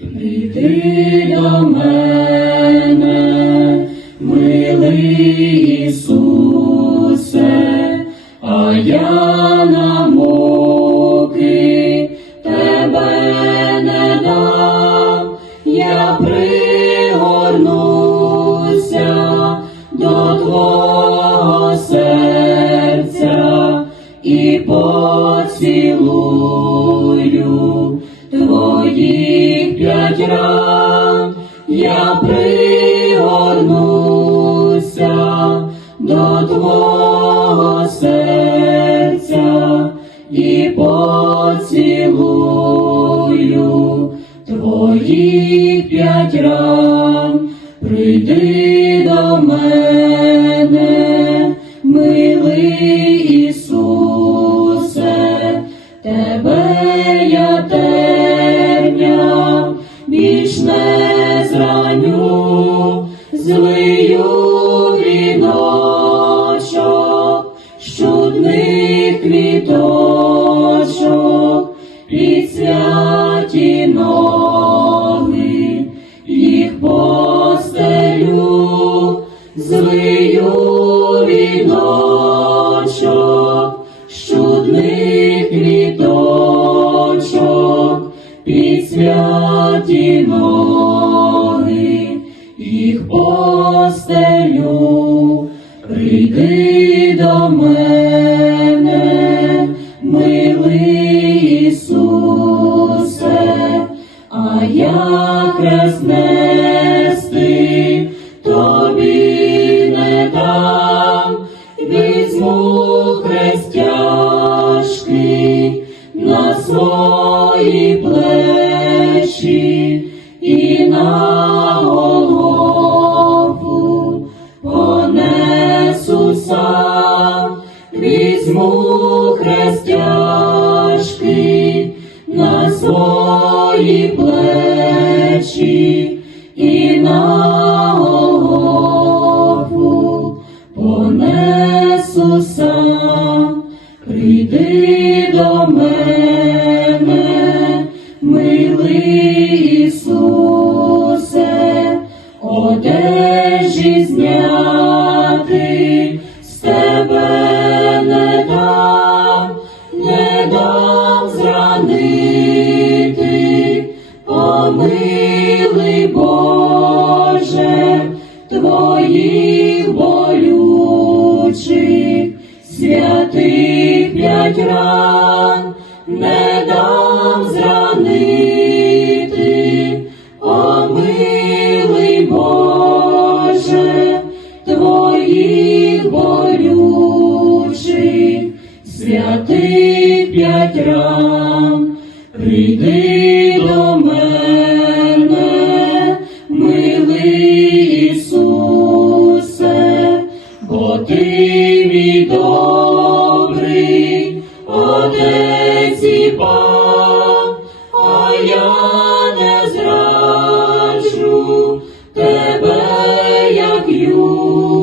Прийди до мене, милий Ісусе, а я на муки тебе не дам, я пригорнуся до Твого серця і поцілую твоїх п'ять ран, я пригорнуся до Твого серця і поцілую. Твоїх п'ять ран, прийди до мене, милий злию віночок, з чудних квіточок, під святі ноги, їх постелю, злию віночок, з чудних квіточок, під святі ноги, їх постелю, прийди до мене, милий Ісусе, а я хрест тобі не дам, візьму хрестяшки на свої плечі і на візьму хрестяшки на свої плечі і на голову понесу сам, твоїх болючих, святих п'ять ран, не дам зранити, твоїх болючих, святих п'ять ран, отець і пан, а я не зраджу тебе, як Юда,